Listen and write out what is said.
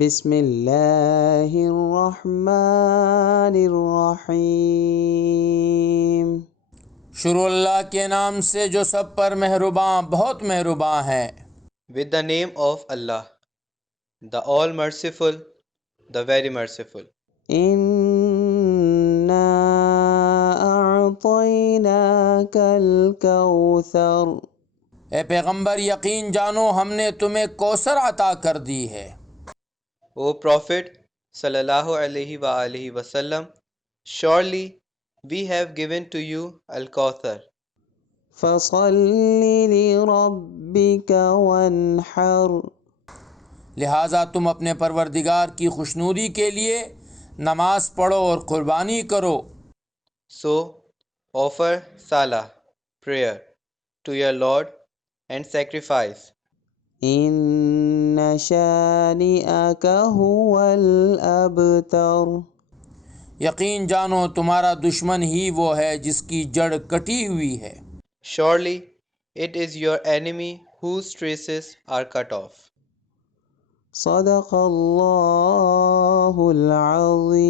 بسم اللہ الرحمن الرحیم. شروع اللہ کے نام سے جو سب پر مہرباں بہت مہرباں ہے. With the name of Allah, the all merciful, the very merciful. انا اعطیناک الکوثر. اے پیغمبر یقین جانو ہم نے تمہیں کوثر عطا کر دی ہے. O Prophet صلی اللہ علیہ وآلہ وسلم, surely we have given to you Al-Kawthar. فصل لربک وانحر. لہٰذا تم اپنے پروردگار کی خوشنودی کے لیے نماز پڑھو اور قربانی کرو. So offer salah, prayer, to your Lord and sacrifice. ان شانئک هو الابتر. یقین جانو تمہارا دشمن ہی وہ ہے جس کی جڑ کٹی ہوئی ہے. Surely it is your enemy whose traces are cut off. صدق اللہ العظیم.